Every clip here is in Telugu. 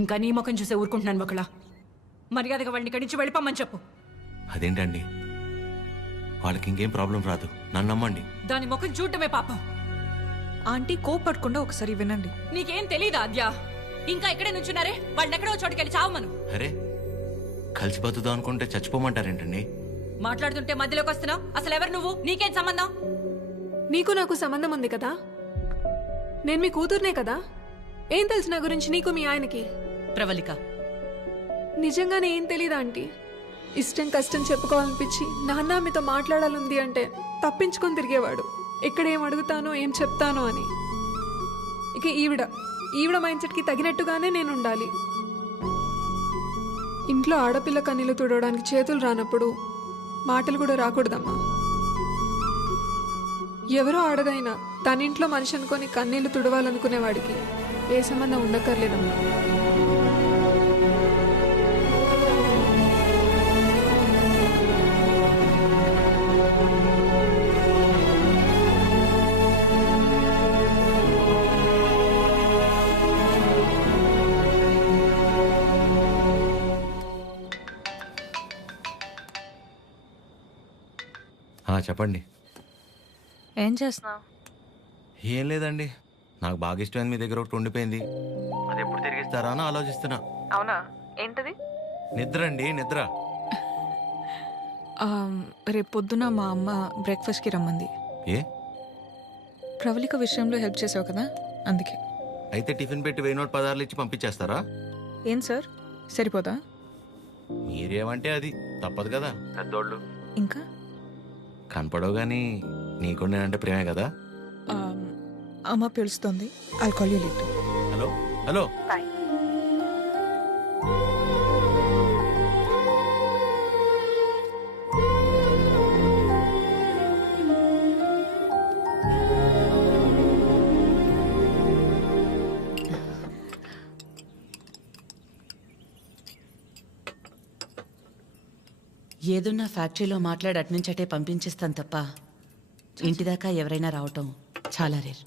ఇంకా నీ ముఖం చూసే ఊరుకుంటున్నాను ఒకలా. మర్యాదగా వాళ్ళని ఇక్కడి నుంచి వెళ్ళిపోమని చెప్పు. అదేంటండి, వాళ్ళకి ఇంకేం ప్రాబ్లం రాదు, నన్ను నమ్మండి. దాని ముఖం చూడటమే పాపం. ఆంటీ కోపడకుండా ఒకసారి వినండి. నీకేం తెలీదా ఆద్య? ఇంకా ఇక్కడే నుంచున్నారే, వాళ్ళని ఎక్కడో చోటుకెళ్ళి చావమను. అరే, కలిసి బతుకుదాం అనుకుంటే చచ్చిపోమంటారేంటండి? మాట్లాడుతుంటే మధ్యలోకి వస్తున్నావు. అసలు ఎవరు నువ్వు? నీకేం సంబంధం? నీకు నాకు సంబంధం ఉంది కదా. నేను మీ కూతుర్నే కదా. ఏం తెలుసు నా గురించి నీకు మీ ఆయనకి? ప్రవళిక, నిజంగానే ఏం తెలీదా ఆంటీ? ఇష్టం కష్టం చెప్పుకోవాలనిపించి నాన్న మీతో మాట్లాడాలంది అంటే తప్పించుకొని తిరిగేవాడు. ఎక్కడ ఏం అడుగుతానో ఏం చెప్తానో అని. ఇక ఈవిడ మైండ్ సెట్కి తగినట్టుగానే నేను ఉండాలి. ఇంట్లో ఆడపిల్ల కన్నీళ్లు తుడవడానికి చేతులు రానప్పుడు మాటలు కూడా రాకూడదమ్మా. ఎవరో ఆడదైనా తన ఇంట్లో మనిషి అనుకొని కన్నీళ్లు తుడవాలనుకునేవాడికి ఏ సంబంధం ఉండక్కర్లేదమ్మా. చెప్పండి. ఏం చేస్తున్నావు? ఏం లేదండి, నాకు బాగా ఇష్టమైంది మీ దగ్గర ఒకటి ఉండిపోయింది. అది ఎప్పుడు తిరిగిస్తారా అని ఆలోచిస్తున్నా. అవునా? ఏంటది? నిద్ర అండి, నిద్ర. రేపు పొద్దున మా అమ్మ బ్రేక్ఫాస్ట్కి రమ్మంది. ఏ? ప్రవళిక విషయంలో హెల్ప్ చేసావు కదా, అందుకే. అయితే టిఫిన్ పెట్టి 1000 నోట్ పదార్లు ఇచ్చి పంపించేస్తారా? ఏం సార్, సరిపోదా? మీరేమంటే అది తప్పదు కదా, పెద్దోళ్ళు. ఇంకా కనపడవు కానీ నీకు నేనంటే ప్రేమే కదా. అమ్మ పిలుస్తుంది. I'll call you later. Hello hello. Bye. ఏదున్నా ఫ్యాక్టరీలో మాట్లాడి అట్నుంచటే పంపించేస్తాను తప్ప ఇంటిదాకా ఎవరైనా రావటం చాలా రేర్.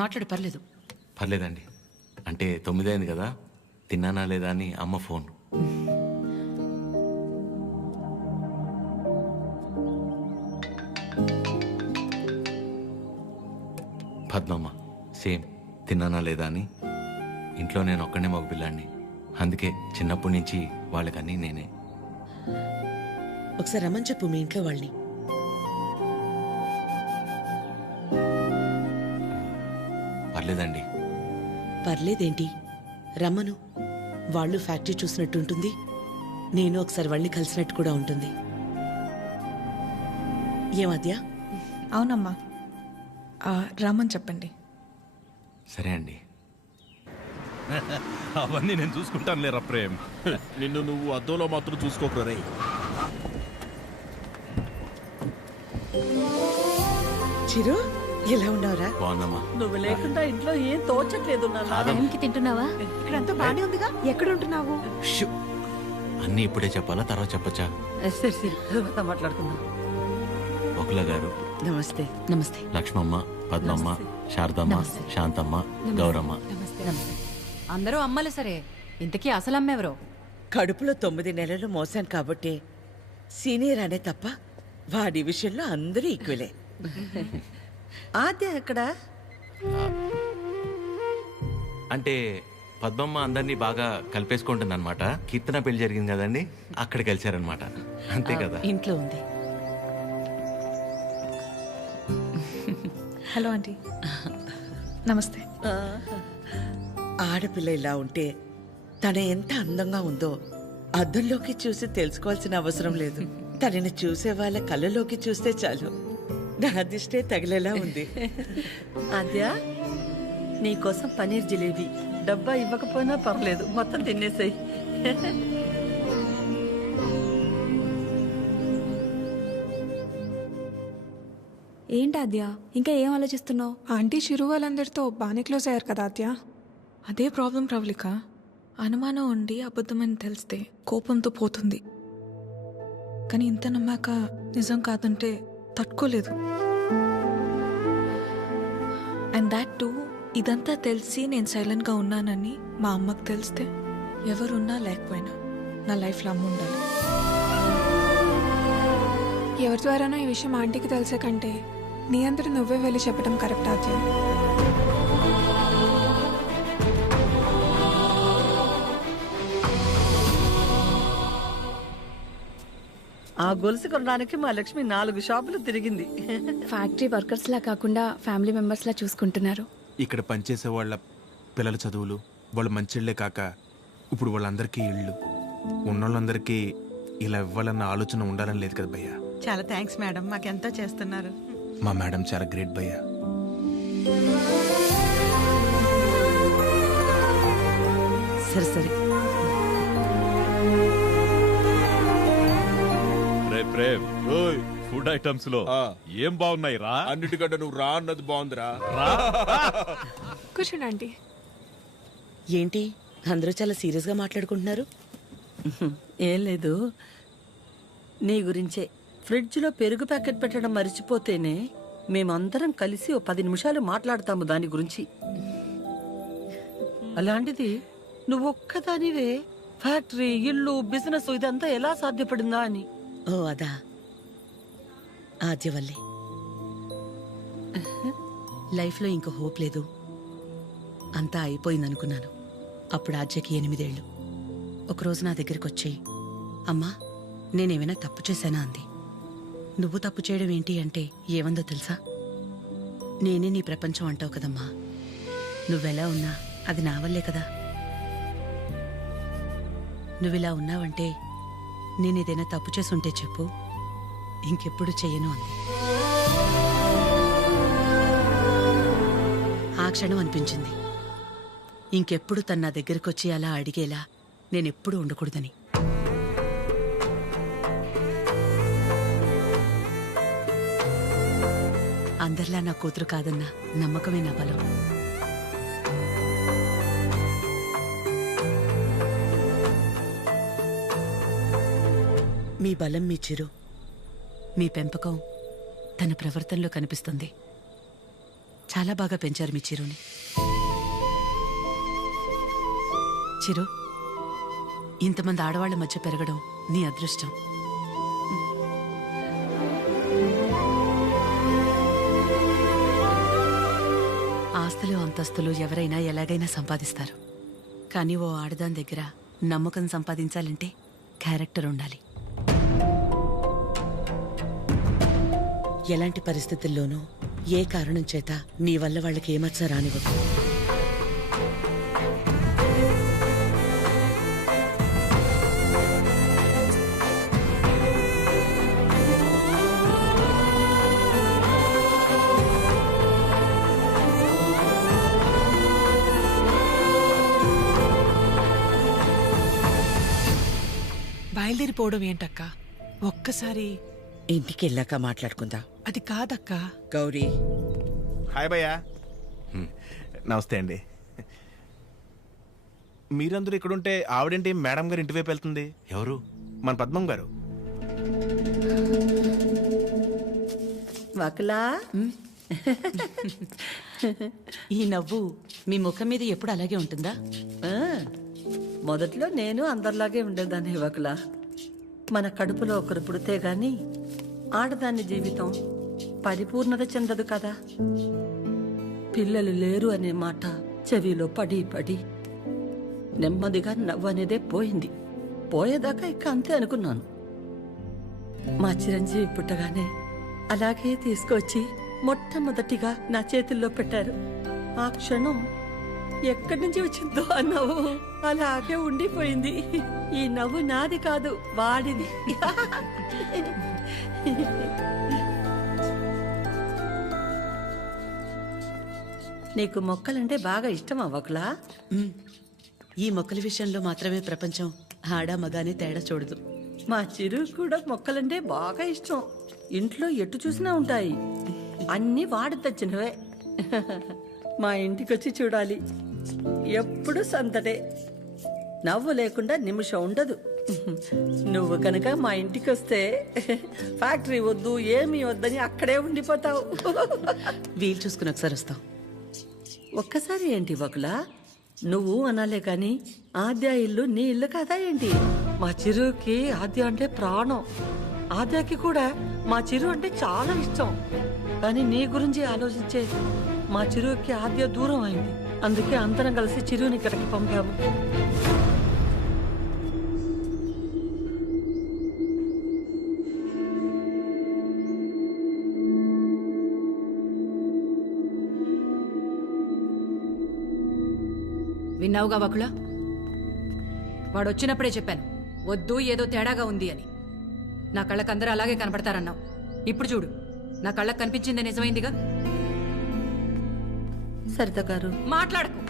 మాట్లాడు, పర్లేదు. పర్లేదండి, అంటే 9 అయింది కదా, తిన్నానా లేదా అని అమ్మ ఫోన్. పద్మమ్మ సేమ్, తిన్నానా లేదా అని. ఇంట్లో నేను ఒక్కనే మగ పిల్లాడిని, అందుకే చిన్నప్పటి నుంచి వాళ్ళకన్నీ నేనే. ఒకసారి రమ్మని చెప్పు మీ ఇంట్లో వాళ్ళని. పర్లేదండి. పర్లేదేంటి, రమ్మను. వాళ్ళు ఫ్యాక్టరీ చూసినట్టు ఉంటుంది, నేను ఒకసారి వాళ్ళని కలిసినట్టు కూడా ఉంటుంది. ఏమద్యా? అవునమ్మా, రమ్మని చెప్పండి. సరే అండి. అవన్నీ నేను చూసుకుంటాను లేరా ప్రేమ్. నిన్ను నువ్వు అద్దంలో మాత్రం చూసుకోకరా రే. చిరు, ఎలా ఉన్నావురా? బాగుందమ్మా. నువ్వు లేకుండా ఇంట్లో ఏం తోచట్లేదు. టైంకి తింటున్నావా? ఇక్కడంతా బానే ఉందిగా. ఎక్కడ ఉంటున్నావు? షూ. అన్నీ ఇప్పుడే చెప్పాలా, తర్వాత చెప్పచ్చా? సరే తర్వాత మాట్లాడుకుందాం. ఒకల గారు, నమస్తే. నమస్తే. లక్ష్మమ్మ, పద్మమ్మ, శారదమ్మ, శాంతమ్మ, గౌరమ్మ. అందరూ అమ్మలు సరే, ఇంతకీ అసలు అమ్మెవరో? కడుపులో 9 నెలలు మోసాను కాబట్టి సీనియర్ అనే తప్ప వాడి విషయంలో అందరూ ఈక్వలే. ఆద్య ఎక్కడ? అంటే పద్మమ్మ అందరినీ బాగా కలిపేసుకుంటుంది అనమాట. కీర్తన పెళ్లి జరిగింది కదండి, అక్కడ కలిశారనమాట. అంతే కదా. ఇంట్లో ఉంది. Hello aunty. నమస్తే. ఆడపిల్ల ఇలా ఉంటే తన ఎంత అందంగా ఉందో అద్దంలోకి చూసి తెలుసుకోవాల్సిన అవసరం లేదు. తనని చూసే వాళ్ళ కళ్ళలోకి చూస్తే చాలు నా దిష్టే తగిలేలా ఉంది. ఆద్య, నీకోసం పనీర్ జిలేబీ డబ్బా ఇవ్వకపోయినా పర్లేదు, మొత్తం తినేసాయి. ఏంటి ఆద్య, ఇంకా ఏం ఆలోచిస్తున్నావు? ఆంటీ చిరు వాళ్ళందరితో బాగానే క్లోజ్ అయ్యారు కదా ఆద్య. అదే ప్రాబ్లం ప్రవళిక. అనుమానం ఉండి అబద్ధమని తెలిస్తే కోపంతో పోతుంది. కానీ ఇంత నమ్మాక నిజం కాదంటే తట్టుకోలేదు. అండ్ దాట్ టూ, ఇదంతా తెలిసి నేను సైలెంట్గా ఉన్నానని మా అమ్మకు తెలిస్తే ఎవరున్నా లేకపోయినా నా లైఫ్లో అమ్మ ఉండాలి. ఎవరి ద్వారానో ఈ విషయం ఆంటీకి తెలిసే కంటే నీ అందరూ నువ్వే వెళ్ళి చెప్పడం కరెక్ట్ ఆద్య. ఆ గొలుసు కొనడానికి మా లక్ష్మి 4 షాపులు తిరిగింది. ఫ్యాక్టరీ వర్కర్స్ లా కాకుండా ఫ్యామిలీ మెంబర్స్ లా చూసుకుంటున్నారు. ఇక్కడ పనిచేసే వాళ్ళ పిల్లల చదువులు, వాళ్ళ మంచిళ్లే కాక ఇప్పుడు వాళ్ళందరికీ ఇళ్ళు ఉన్నోళ్ళందరికీ ఇలా ఇవ్వాలన్న ఆలోచన ఉండాలని లేదు కదా భయ్యా. చాలా థ్యాంక్స్ మేడం, మాకెంతో చేస్తున్నారు. మా మేడం చాలా గ్రేట్ భయ్యా. సరే సరే, రే ప్రేమ్, ఓయ్ ఫుడ్ ఐటమ్స్ లో ఏం బాగున్నాయి రా? అన్నిటికంటే నువ్వు రా అన్నది బాగుందిరా. కూర్చోండి ఆంటీ. ఏంటి అందరూ చాలా సీరియస్గా మాట్లాడుకుంటున్నారు? ఏం లేదు, నీ గురించే. ఫ్రిడ్జ్లో పెరుగు ప్యాకెట్ పెట్టడం మర్చిపోతేనే మేమందరం కలిసి ఓ 10 నిమిషాలు మాట్లాడతాము దాని గురించి. అలాంటిది నువ్వు ఒక్కదానివే ఫ్యాక్టరీ, ఇల్లు, బిజినెస్ ఇదంతా ఎలా సాధ్యపడిందా అని. ఓ అదా, ఆద్య వల్లే. లైఫ్లో ఇంకో హోప్ లేదు, అంతా అయిపోయిందనుకున్నాను. అప్పుడు ఆద్యకి 8 ఏళ్ళు. ఒకరోజు నా దగ్గరికి వచ్చి, అమ్మా నేనేమైనా తప్పు చేశానా అంది. నువ్వు తప్పు చేయడం ఏంటి అంటే ఏమందో తెలుసా? నేనే నీ ప్రపంచం అంటావు కదమ్మా, నువ్వెలా ఉన్నా అది నా వల్లే కదా. నువ్విలా ఉన్నావంటే నేనేదైనా తప్పు చేసుంటే చెప్పు, ఇంకెప్పుడు చెయ్యను అంది. ఆ క్షణం అనిపించింది ఇంకెప్పుడు తన నా దగ్గరికి వచ్చి అలా అడిగేలా నేనెప్పుడు ఉండకూడదని. అందరిలా నా కూతురు కాదన్న నమ్మకమే నా బలం. మీ బలం మీ చిరు, మీ పెంపకం తన ప్రవర్తనలో కనిపిస్తుంది. చాలా బాగా పెంచారు మీ చిరుని. చిరు, ఇంతమంది ఆడవాళ్ల మధ్య పెరగడం నీ అదృష్టం. ఆస్తులు అంతస్తులు ఎవరైనా ఎలాగైనా సంపాదిస్తారు, కానీ ఓ ఆడదాని దగ్గర నమ్మకం సంపాదించాలంటే క్యారెక్టర్ ఉండాలి. ఎలాంటి పరిస్థితుల్లోనూ ఏ కారణం చేత నీ వల్ల వాళ్ళకి ఏమచ్చ రానివ్వదు. బయలుదేరిపోవడం ఏంటక్క? ఒక్కసారి ఇంటికి వెళ్ళాక మాట్లాడుకుందా. అది కాదక్కా. గౌరీ, హాయ్ భయ్యా. నమస్తే అండి. మీరందరూ ఇక్కడుంటే ఆవిడేంటి మేడం గారు ఇంటివైపు వెళ్తుంది? ఎవరు? మన పద్మం గారు. వకలా, ఈ నవ్వు మీ ముఖం మీద ఎప్పుడు అలాగే ఉంటుందా? మొదట్లో నేను అందరిలాగే ఉండేదాన్ని వకలా. మన కడుపులో ఒకరు పుడితే గాని ఆడదాని జీవితం పరిపూర్ణత చెందదు కదా. పిల్లలు లేరు అనే మాట చెవిలో పడి పడి నెమ్మదిగా నవ్వు అనేదే పోయింది. పోయేదాకా ఇక అంతే అనుకున్నాను. మా చిరంజీవి పుట్టగానే అలాగే తీసుకొచ్చి మొట్టమొదటిగా నా చేతుల్లో పెట్టారు. ఆ క్షణం ఎక్కడి నుంచి వచ్చిందో ఆ నవ్వు అలాగే ఉండిపోయింది. ఈ నవ్వు నాది కాదు, వాడిది. నీకు మొక్కలంటే బాగా ఇష్టం అవ్వకులా? ఈ మొక్కల విషయంలో మాత్రమే ప్రపంచం ఆడా మగానే తేడా చూడదు. మా చిరు కూడా మొక్కలంటే బాగా ఇష్టం. ఇంట్లో ఎటు చూసినా ఉంటాయి. అన్నీ వాడి తెచ్చినవే. మా ఇంటికొచ్చి చూడాలి, ఎప్పుడు సందడే. నవ్వు లేకుండా నిమిషం ఉండదు. నువ్వు కనుక మా ఇంటికి వస్తే ఫ్యాక్టరీ వద్దు ఏమీ వద్దని అక్కడే ఉండిపోతావు. వీలు చూసుకుని ఒకసారి వస్తాం. ఒక్కసారి ఏంటి వకులా, నువ్వు అనాలే కాని ఆద్య ఇల్లు నీ ఇల్లు కదా ఏంటి? మా చిరుకి ఆద్య అంటే ప్రాణం. ఆద్యకి కూడా మా చిరు అంటే చాలా ఇష్టం. కానీ నీ గురించి ఆలోచించే మా చిరుకి ఆద్య దూరం అయింది. అందుకే అందరం కలిసి చిరుని ఇక్కడికి పంపాము. విన్నావుగా వకుల, వాడు వచ్చినప్పుడే చెప్పాను వద్దు, ఏదో తేడాగా ఉంది అని. నా కళ్ళకు అందరూ అలాగే కనపడతారన్నావు. ఇప్పుడు చూడు, నా కళ్ళకు కనిపించింది నిజమైందిగా. సరిత గారు మాట్లాడకు.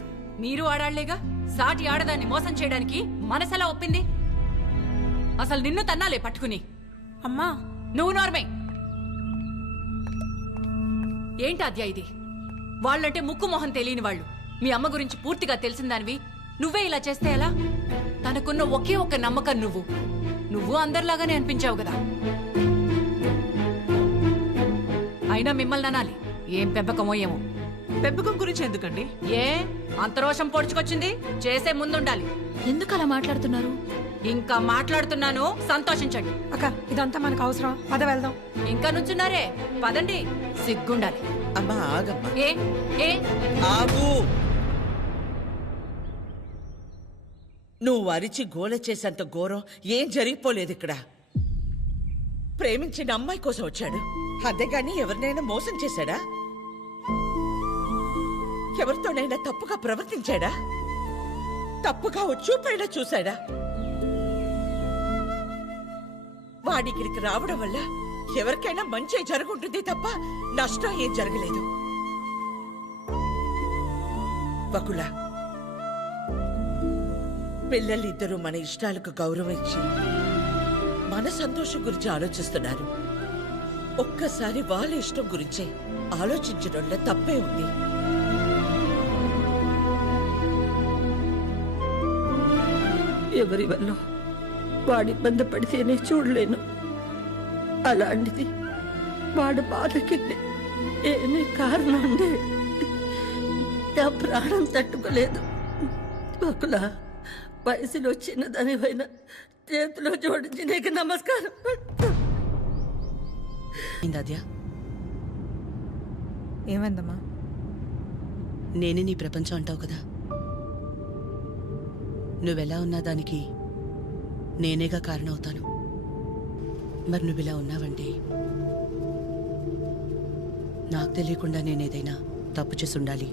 మీరు ఆడాళ్లేగా. సాటి ఆడదాన్ని మోసం చేయడానికి మనసెలా ఒప్పింది? అసలు నిన్ను తన్నాలే పట్టుకుని. అమ్మా, నువ్వు నోర్మే. ఏంటాద్యా ఇది? వాళ్ళంటే ముక్కు మొహం తెలియని వాళ్ళు. మీ అమ్మ గురించి పూర్తిగా తెలిసిందానివి నువ్వే ఇలా చేస్తే ఎలా? తనకున్న ఒకే ఒక్క నమ్మకం నువ్వు అందరిలాగానే అనిపించావు కదా. అయినా మిమ్మల్ని అనాలి. ఏం పెంపకమో ఏమో. పెంపకం గురించి ఎందుకండి? ఏ అంత రోషం పొడుచుకొచ్చింది? చేసే ముందుండాలి. ఎందుకు అలా మాట్లాడుతున్నారు? ఇంకా మాట్లాడుతున్నాను, సంతోషించండి. అక్క ఇదంతా మనకు అవసరం, పద వెళ్దాం. ఇంకా నుంచున్నారే, పదండి. సిగ్గుండాలి. అమ్మా ఆగమ్మా, ఏ ఏ ఆగు. నువ్వు అరిచి గోల చేసేంత ఘోరం ఏం జరిగిపోలేదు ఇక్కడ. ప్రేమించిన అమ్మాయి కోసం వచ్చాడు, అంతేగాని ఎవరినైనా మోసం చేశాడా? ఎవరితోనైనా తప్పుగా ప్రవర్తించాడా? తప్పుగా చూపైనా చూశాడా? వాడికిడికి రావడం వల్ల ఎవరికైనా మంచి జరుగుంటుంది తప్ప నష్టం ఏం జరగలేదు. బకుల, పిల్లలిద్దరూ మన ఇష్టాలకు గౌరవం ఇచ్చి మన సంతోషం గురించి ఆలోచిస్తున్నారు. ఒక్కసారి వాళ్ళ ఇష్టం గురించే ఆలోచించడంలో తప్పే ఉంది. ఎవరి వల్ల వాడి ఇబ్బంది పడితేనే చూడలేను. అలాంటిది వాడు బాధకి ఏమీ కారణం ఉండే నా ప్రాణం తట్టుకోలేదు. బకుల, వయసులో చిన్నదానివైన చేతిలో జోడించి నీకు నమస్కారం. ఆద్య, ఏమైందమ్మా? నేనే నీ ప్రపంచం అంటావు కదా. నువ్వెలా ఉన్నా దానికి నేనేగా కారణమవుతాను. మరి నువ్విలా ఉన్నావంటే నాకు తెలియకుండా నేనేదైనా తప్పు చేసి ఉండాలి,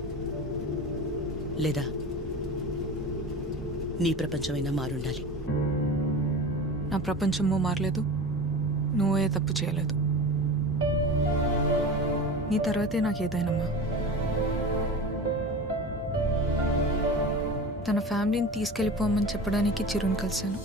లేదా నీ ప్రపంచమైనా మారుండాలి. నా ప్రపంచము మారలేదు, నువ్వే తప్పు చేయలేదు. నీ తర్వాతే నాకు ఏదైనమ్మా. తన ఫ్యామిలీని తీసుకెళ్ళిపోమని చెప్పడానికి చిరుని కలిశాను.